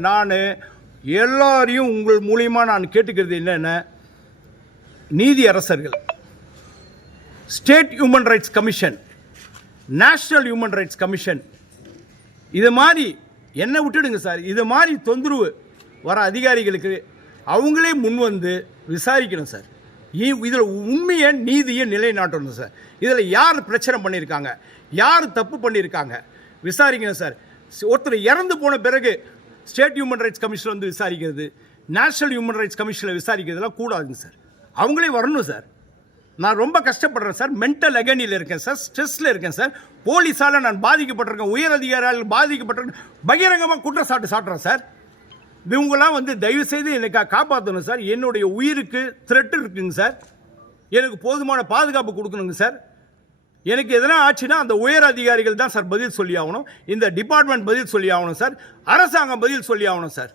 நான் எல்லாரையும் உங்கள் மூலியமாக நான் கேட்டுக்கிறது என்னென்ன, நீதி அரசர்கள், state human rights commission, national human rights commission, இது மாதிரி என்ன விட்டுடுங்க சார். இது மாதிரி தொந்தரவு வர அதிகாரிகளுக்கு அவங்களே முன் வந்து விசாரிக்கணும் சார். இதில் உண்மையை நீதியை நிலைநாட்டணும் சார். இதில் யார் பிரச்சனை பண்ணியிருக்காங்க, யார் தப்பு பண்ணியிருக்காங்க விசாரிக்கணும் சார். ஒருத்தர் இறந்து போன பிறகு ஸ்டேட் ஹியூமன் ரைட்ஸ் கமிஷனில் வந்து விசாரிக்கிறது, நேஷ்னல் ஹியூமன் ரைட்ஸ் கமிஷனில் விசாரிக்கிறதுலாம் கூடாதுங்க சார். அவங்களே வரணும் சார். நான் ரொம்ப கஷ்டப்படுறேன் சார், மென்டல் அகனியில் இருக்கேன் சார், ஸ்ட்ரெஸ்ஸில் இருக்கேன் சார், போலீஸால் நான் பாதிக்கப்பட்டிருக்கேன், உயர் அதிகாரிகள் பாதிக்கப்பட்டிருக்கேன், பகிரங்கமாக குற்றச்சாட்டு சாட்டுறேன் சார். இவங்களாம் வந்து தயவுசெய்து எனக்கு காப்பாற்றணும் சார். என்னுடைய உயிருக்கு த்ரெட் இருக்குங்க சார். எனக்கு போதுமான பாதுகாப்பு கொடுக்கணுங்க சார். எனக்கு எதனா ஆச்சுன்னா அந்த உயர் அதிகாரிகள் தான் சார் பதில் சொல்லி ஆகணும். இந்த டிபார்ட்மெண்ட் பதில் சொல்லி ஆகணும் சார். அரசாங்கம் பதில் சொல்லி ஆகணும் சார்.